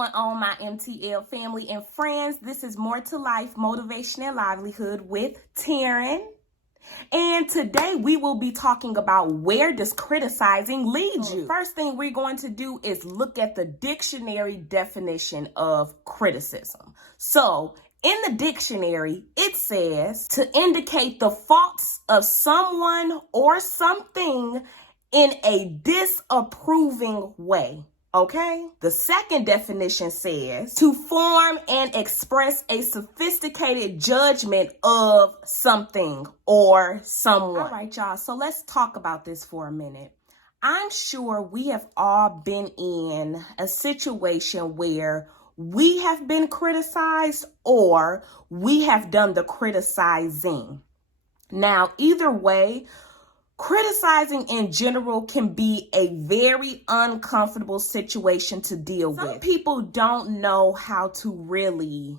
going on, my MTL family and friends? This is More to Life, Motivation and Livelihood with Taryn. And today we will be talking about, where does criticizing lead you? First thing we're going to do is look at the dictionary definition of criticism. So in the dictionary, it says to indicate the faults of someone or something in a disapproving way. Okay? The second definition says to form and express a sophisticated judgment of something or someone. All right, y'all. So let's talk about this for a minute. I'm sure we have all been in a situation where we have been criticized or we have done the criticizing. Now, either way, criticizing in general can be a very uncomfortable situation to deal with. Some people don't know how to really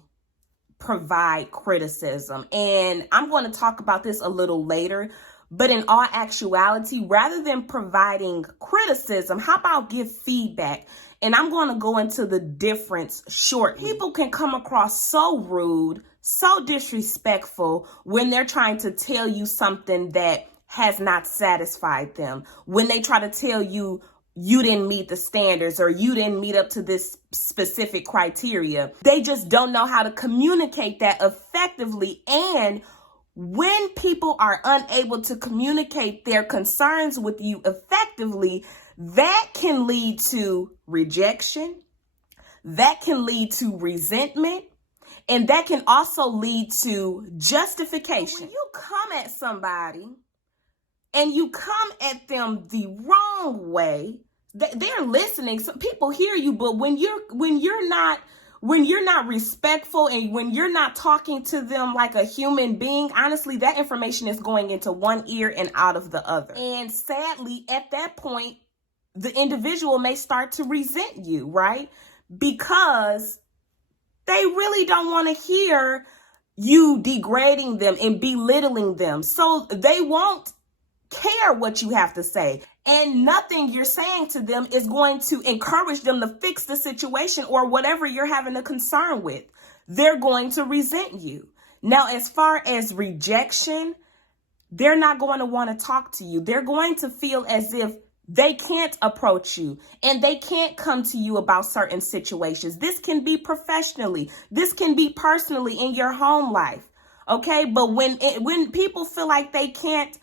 provide criticism, and I'm going to talk about this a little later. But in all actuality, rather than providing criticism, how about give feedback? And I'm going to go into the difference shortly. People can come across so rude, so disrespectful when they're trying to tell you something that has not satisfied them. When they try to tell you, you didn't meet the standards or you didn't meet up to this specific criteria. They just don't know how to communicate that effectively. And when people are unable to communicate their concerns with you effectively, that can lead to rejection, that can lead to resentment, and that can also lead to justification. When you come at somebody and you come at them the wrong way, they're listening. So people hear you, but when you're not respectful and when you're not talking to them like a human being, honestly, that information is going into one ear and out of the other. And sadly, at that point, the individual may start to resent you, right? Because they really don't want to hear you degrading them and belittling them. So they won't care what you have to say, and nothing you're saying to them is going to encourage them to fix the situation or whatever you're having a concern with. They're going to resent you. Now, as far as rejection, they're not going to want to talk to you. They're going to feel as if they can't approach you and they can't come to you about certain situations. This can be professionally, this can be personally in your home life. Okay, but when people feel like they can't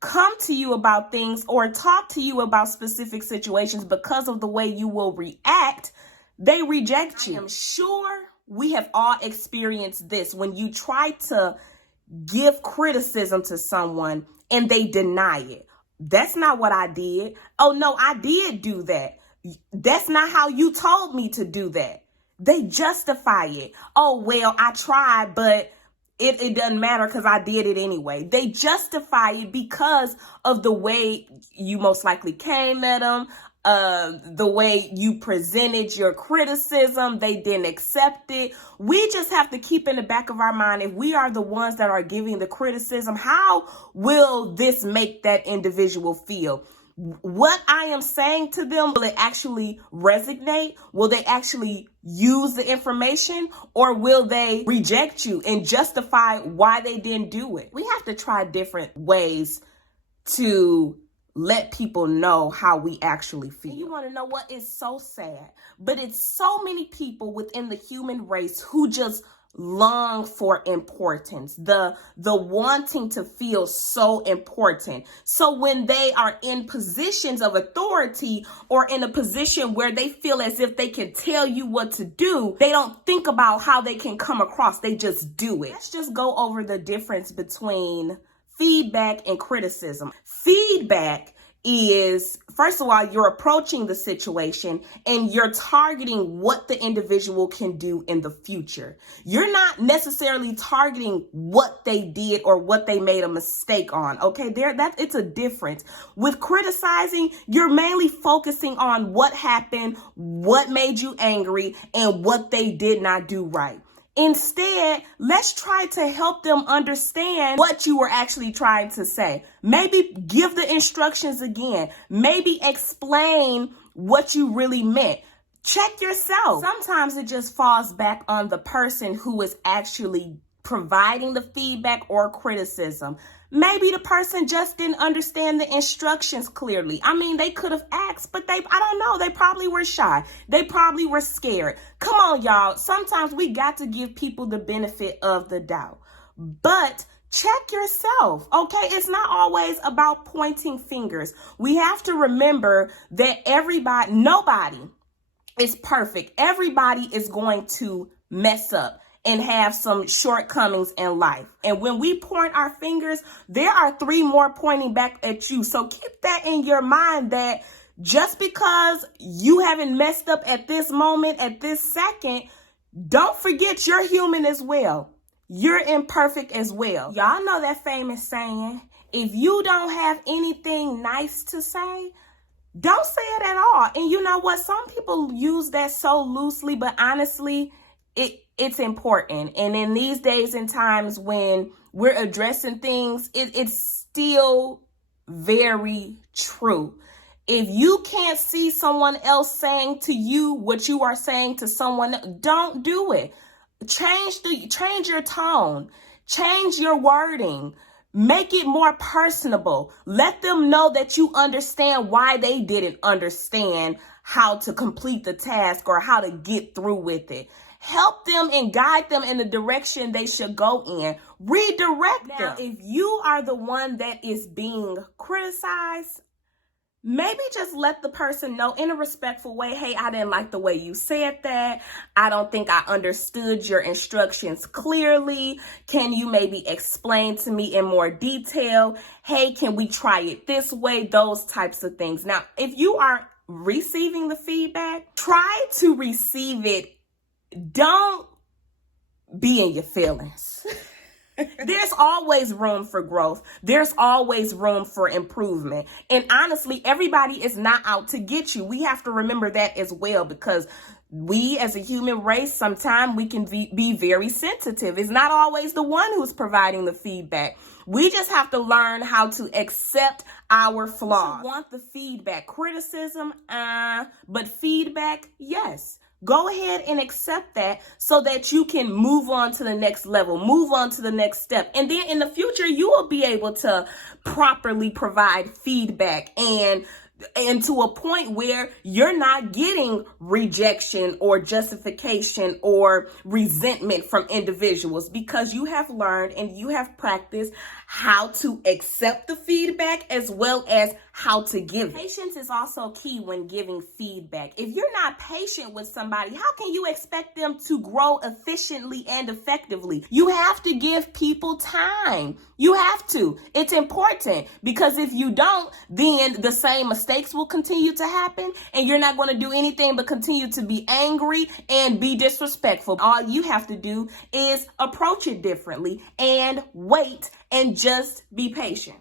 come to you about things or talk to you about specific situations because of the way you will react, they reject you. I am sure we have all experienced this when you try to give criticism to someone and they deny it. That's not what I did. Oh, no, I did do that. That's not how you told me to do that. They justify it. Oh, well, I tried, but it doesn't matter because I did it anyway. They justify it because of the way you most likely came at them, the way you presented your criticism. They didn't accept it. We just have to keep in the back of our mind, if we are the ones that are giving the criticism, how will this make that individual feel? What I am saying to them, will it actually resonate? Will they actually use the information, or will they reject you and justify why they didn't do it? We have to try different ways to let people know how we actually feel. And you want to know what is so sad? But it's so many people within the human race who just long for importance, the wanting to feel so important. So when they are in positions of authority or in a position where they feel as if they can tell you what to do, they don't think about how they can come across. They just do it. Let's just go over the difference between feedback and criticism. Feedback is, first of all, you're approaching the situation and you're targeting what the individual can do in the future. You're not necessarily targeting what they did or what they made a mistake on. Okay, it's a difference. With criticizing, you're mainly focusing on what happened, what made you angry, and what they did not do right. Instead, let's try to help them understand what you were actually trying to say. Maybe give the instructions again. Maybe explain what you really meant. check yourself. Sometimes it just falls back on the person who is actually providing the feedback or criticism. Maybe the person just didn't understand the instructions clearly. I mean, they could have asked, but I don't know. They probably were shy. They probably were scared. Come on, y'all. Sometimes we got to give people the benefit of the doubt. But check yourself, okay? It's not always about pointing fingers. We have to remember that nobody is perfect. Everybody is going to mess up and have some shortcomings in life. And when we point our fingers, there are 3 more pointing back at you. So keep that in your mind, that just because you haven't messed up at this moment, at this second, don't forget you're human as well. You're imperfect as well. Y'all know that famous saying, if you don't have anything nice to say, don't say it at all. And you know what? Some people use that so loosely, but honestly, it's important. And in these days and times when we're addressing things, it's still very true. If you can't see someone else saying to you what you are saying to someone else, don't do it. Change your tone, change your wording, make it more personable. Let them know that you understand why they didn't understand how to complete the task or how to get through with it. Help them and guide them in the direction they should go in. Redirect them. Now, if you are the one that is being criticized, maybe just let the person know in a respectful way, hey, I didn't like the way you said that. I don't think I understood your instructions clearly. Can you maybe explain to me in more detail? Hey, can we try it this way? Those types of things. Now, if you are receiving the feedback, try to receive it. Don't be in your feelings. There's always room for growth. There's always room for improvement. And honestly, everybody is not out to get you. We have to remember that as well, because we as a human race, sometimes we can be very sensitive. It's not always the one who's providing the feedback. We just have to learn how to accept our flaws. You want the feedback, criticism, but feedback, yes. Go ahead and accept that so that you can move on to the next level, move on to the next step. And then in the future, you will be able to properly provide feedback and to a point where you're not getting rejection or justification or resentment from individuals, because you have learned and you have practiced how to accept the feedback as well as how to give it. Patience is also key when giving feedback. If you're not patient with somebody, how can you expect them to grow efficiently and effectively? You have to give people time. You have to. It's important, because if you don't, then the same mistakes will continue to happen and you're not going to do anything but continue to be angry and be disrespectful. All you have to do is approach it differently and wait and just be patient.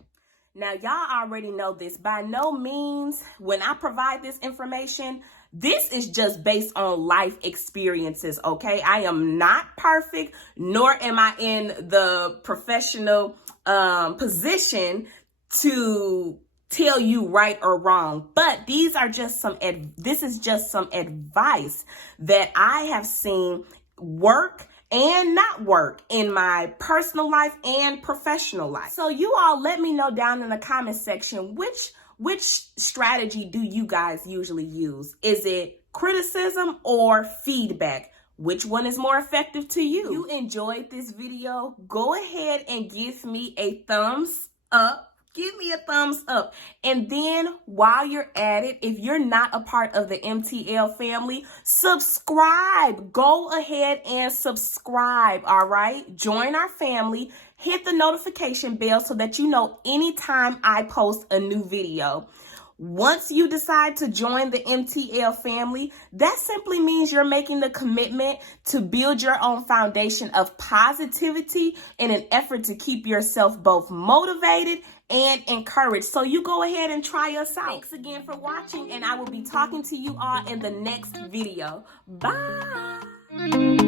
Now, y'all already know this. By no means, when I provide this information, this is just based on life experiences, okay? I am not perfect, nor am I in the professional position to tell you right or wrong. But this is just some advice that I have seen work and not work in my personal life and professional life. So you all let me know down in the comment section, which strategy do you guys usually use? Is it criticism or feedback? Which one is more effective to you? If you enjoyed this video, go ahead and give me a thumbs up. Give me a thumbs up. And then while you're at it, if you're not a part of the MTL family, subscribe. Go ahead and subscribe, all right? Join our family. Hit the notification bell so that you know anytime I post a new video. Once you decide to join the MTL family, that simply means you're making the commitment to build your own foundation of positivity in an effort to keep yourself both motivated and encouraged. So you go ahead and try us out. Thanks again for watching, and I will be talking to you all in the next video. Bye.